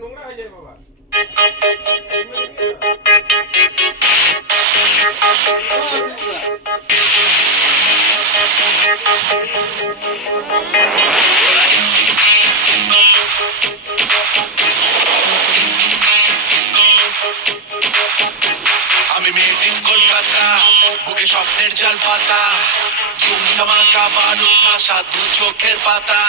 নোংরা হয়ে যায় বাবা। আমি মেয়েটি কলকাতা, বুকে স্বপ্নের জাল পাতা, ধুম ধামাকা বারুদ ঠাসা দু চোখের পাতা।